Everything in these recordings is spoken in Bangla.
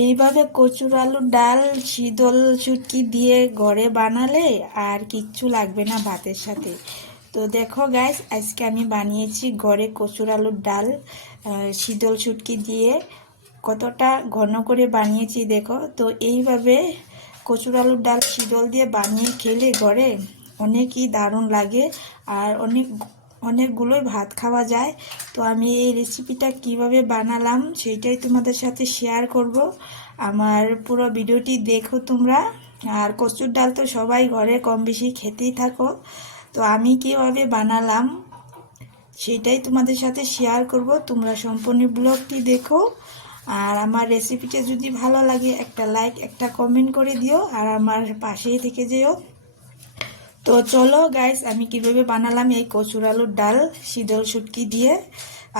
এইভাবে কচুর আলুর ডাল, শীতল চুটকি দিয়ে ঘরে বানালে আর কিচ্ছু লাগবে না ভাতের সাথে। তো দেখো গাইস আজকে আমি বানিয়েছি ঘরে কচুর আলুর ডাল শীতল চুটকি দিয়ে কতটা ঘন করে বানিয়েছি দেখো। তো এইভাবে কচুর আলুর ডাল, শীতল দিয়ে বানিয়ে খেলে ঘরে অনেকই দারুণ লাগে আর অনেক অনেকগুলোই ভাত খাওয়া যায়। তো আমি এই রেসিপিটা কীভাবে বানালাম সেইটাই তোমাদের সাথে শেয়ার করব। আমার পুরো ভিডিওটি দেখো তোমরা। আর কচুর ডাল তো সবাই ঘরে কম বেশি খেতেই থাকো। তো আমি কীভাবে বানালাম সেটাই তোমাদের সাথে শেয়ার করব। তোমরা সম্পূর্ণ ব্লগটি দেখো। আর আমার রেসিপিটা যদি ভালো লাগে একটা লাইক একটা কমেন্ট করে দিও। আর আমার পাশেই থেকে যেও। তো চলো গাইস আমি কীভাবে বানালাম এই কচুর আলুর ডাল, শীতল শুটকি দিয়ে।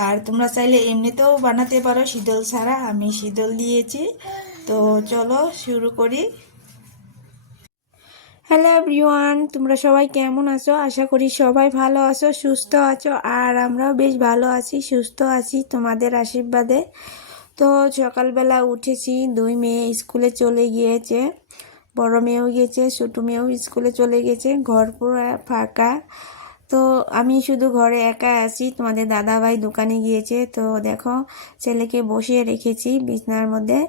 আর তোমরা চাইলে এমনিতেও বানাতে পারো, শীতল ছাড়া আমি শীতল দিয়েছি। তো চলো, শুরু করি। হ্যালো এভরিওয়ান তোমরা সবাই কেমন আছো? আশা করি সবাই ভালো আছো, সুস্থ আছো, আর আমরাও বেশ ভালো আছি, সুস্থ আছি তোমাদের আশীর্বাদে। তো সকালবেলা উঠেছি, দুই মেয়ে স্কুলে চলে গিয়েছে। বড় মেয়েও গেছে, ছোটো মেয়েও স্কুলে চলে গেছে, ঘর পুরো ফাঁকা। তো আমি শুধু ঘরে একা আছি, তোমাদের দাদা ভাই দোকানে গিয়েছে। তো দেখো, ছেলেকে বসিয়ে রেখেছি বিছনার মধ্যে।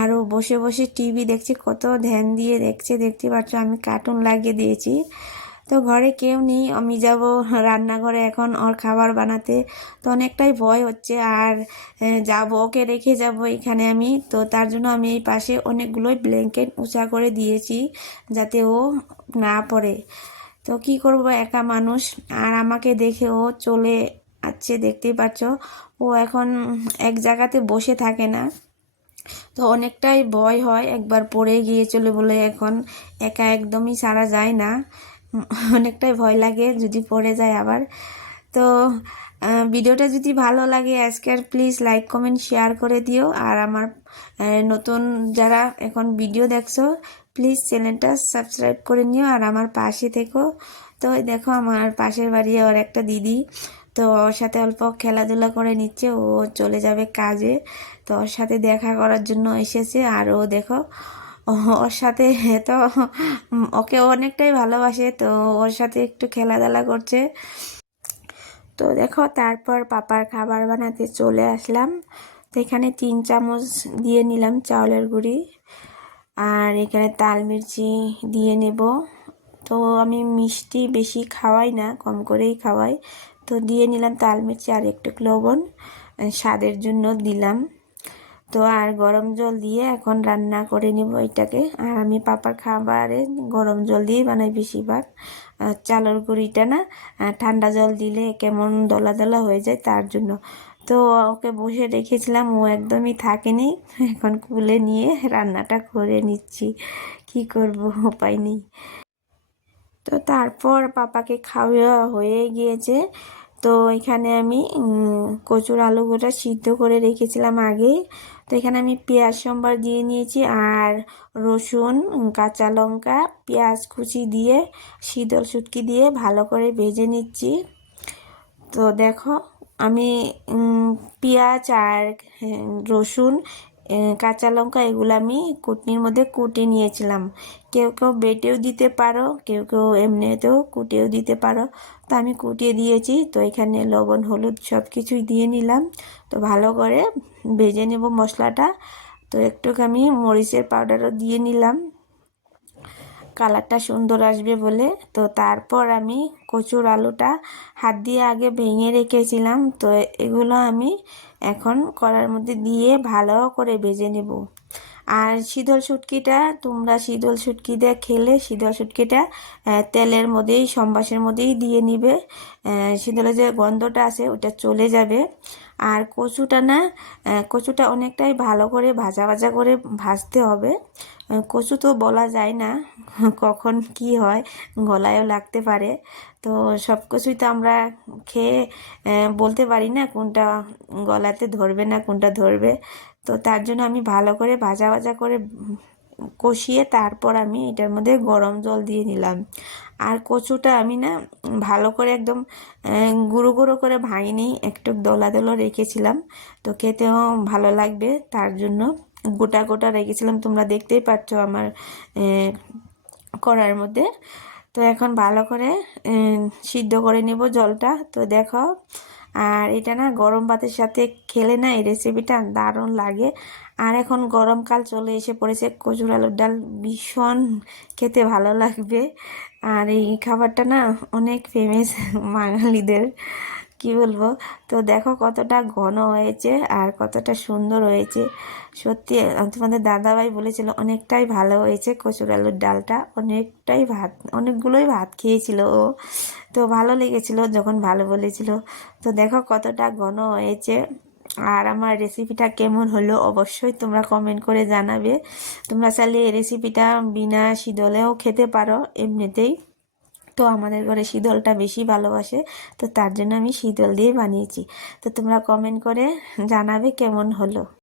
আরও বসে বসে টিভি দেখছি, কত ধ্যান দিয়ে দেখছে। দেখতে পাচ্ছ, আমি কার্টুন লাগিয়ে দিয়েছি। তো ঘরে কেউ নেই, আমি যাব রান্নাঘরে এখন ওর খাবার বানাতে। তো অনেকটাই ভয় হচ্ছে আর যাব, ওকে রেখে যাব এখানে আমি। তো তার জন্য আমি এই পাশে অনেকগুলোই ব্ল্যাঙ্কেট উঁচা করে দিয়েছি যাতে ও না পড়ে। তো কি করব, একা মানুষ। আর আমাকে দেখে ও চলে আসছে, দেখতেই পাচ্ছ। ও এখন এক জায়গাতে বসে থাকে না। তো অনেকটাই ভয় হয়, একবার পড়ে গিয়েছিল বলে এখন একা একদমই সারা যায় না। অনেকটাই ভয় লাগে যদি পড়ে যায় আবার। তো ভিডিওটা যদি ভালো লাগে আজকের প্লিজ লাইক কমেন্ট শেয়ার করে দিও। আর আমার নতুন যারা এখন ভিডিও দেখছ প্লিজ চ্যানেলটা সাবস্ক্রাইব করে নিও। আর আমার পাশে থেকো। তো দেখো আমার পাশের বাড়ি ওর একটা দিদি। তো, ওর সাথে অল্প খেলাধুলা করে নিচ্ছে। ও চলে যাবে কাজে। তো, ওর সাথে দেখা করার জন্য এসেছে। আর ও দেখো ওর সাথে, তো ওকে অনেকটাই ভালোবাসে, তো ওর সাথে একটু খেলাধুলা করছে। তো দেখো, তারপর পাপার খাবার বানাতে চলে আসলাম। তো এখানে তিন চামচ দিয়ে নিলাম চাউলের গুঁড়ি। আর এখানে তাল মির্চি দিয়ে নেব। তো আমি মিষ্টি বেশি খাওয়াই না, কম করেই খাওয়াই। তো দিয়ে নিলাম তাল মির্চি আর একটু লবণ। স্বাদের জন্য দিলাম। তো আর গরম জল দিয়ে এখন রান্না করে নিব এটাকে। আর আমি পাপার খাবারে গরম জল দিয়েই বানাই বেশিরভাগ। চালের গুঁড়িটা না ঠান্ডা জল দিলে কেমন দলা দলা হয়ে যায় তার জন্য। তো ওকে বসে রেখেছিলাম, ও একদমই থাকেনি। এখন কুলে নিয়ে রান্নাটা করে নিচ্ছি। কি করব, উপায় নেই। তো তারপর পাপাকে খাওয়া হয়ে গিয়েছে। তো এখানে আমি কচুর আলুগুলো সিদ্ধ করে রেখেছিলাম আগে। তো এখানে আমি পেঁয়াজ সম্বার দিয়ে নিয়েছি আর রসুন কাঁচা লঙ্কা পেঁয়াজ কুচি দিয়ে শীতল শুটকি দিয়ে ভালো করে ভেজে নিচ্ছি। তো দেখো আমি পেঁয়াজ আর হ্যাঁ, রসুন কাঁচা লঙ্কা এগুলো আমি কুটনির মধ্যে কুটে নিয়েছিলাম। কেউ কেউ বেটেও দিতে পারো, কেউ কেউ এমনিতেও কুটেও দিতে পারো। তো আমি কুটিয়ে দিয়েছি, তো এখানে লবণ, হলুদ সব কিছুই দিয়ে নিলাম। তো ভালো করে ভেজে নেব মশলাটা। তো একটু আমি মরিচের পাউডারও দিয়ে নিলাম। কালারটা সুন্দর আসবে বলে। তো তারপর আমি কচুর আলুটা হাত দিয়ে আগে ভেঙে রেখেছিলাম। তো এগুলো আমি এখন কড়ার মধ্যে দিয়ে ভালো করে ভেজে নেব। আর শীতল শুটকিটা, তোমরা শীতল শুটকি দিয়ে খেলে, শীতল শুটকিটা তেলের মধ্যেই, সম্বাসের মধ্যেই দিয়ে নিবে। শীতলের যে গন্ধটা আছে, ওটা চলে যাবে। আর কচুটা না কচুটা অনেকটাই ভালো করে ভাজা ভাজা করে ভাজতে হবে। কচু তো বলা যায় না, কখন কি হয়, গলায়ও লাগতে পারে। তো সব কিছুই তো আমরা খেয়ে বলতে পারি না কোনটা গলাতে ধরবে না কোনটা ধরবে। তো তার জন্য আমি ভালো করে ভাজা ভাজা করে কষিয়ে তারপর আমি এটার মধ্যে গরম জল দিয়ে নিলাম। আর কচুটা আমি না ভালো করে একদম গুঁড়ো গুঁড়ো করে ভাঙিনি, একটু দলা দলা রেখেছিলাম। তো খেতেও ভালো লাগবে, তার জন্য গোটা গোটা রেখেছিলাম। তোমরা দেখতেই পাচ্ছ আমার কড়ার মধ্যে। তো এখন ভালো করে সিদ্ধ করে নেব জলটা। তো দেখো আর এটা না গরম ভাতের সাথে খেলে না এই রেসিপিটা দারুণ লাগে। আর এখন গরমকাল চলে এসে পড়েছে, কচুর আলুর ডাল ভীষণ খেতে ভালো লাগবে। আর এই খাবারটা না অনেক ফেমাস বাঙালিদের। কি বলব? তো দেখো কতটা ঘন হয়েছে আর কতটা সুন্দর হয়েছে। সত্যি, তোমাদের দাদাভাই বলেছিল অনেকটাই ভালো হয়েছে কচুর আলুর ডালটা। অনেকটাই ভাত, অনেকগুলোই ভাত খেয়েছিল ও। তো ভালো লেগেছিল যখন ভালো বলেছিল। তো দেখো কতটা ঘন হয়েছে। আর আমার রেসিপিটা কেমন হলো অবশ্যই তোমরা কমেন্ট করে জানাবে। তোমরা চাইলে এই রেসিপিটা বিনা শীতলেও খেতে পারো এমনিতেই। তো আমাদের ঘরে শীতলটা বেশি ভালোবাসে, তো তার জন্য আমি শীতল দিয়ে বানিয়েছি। তো তোমরা কমেন্ট করে জানাবে কেমন হলো।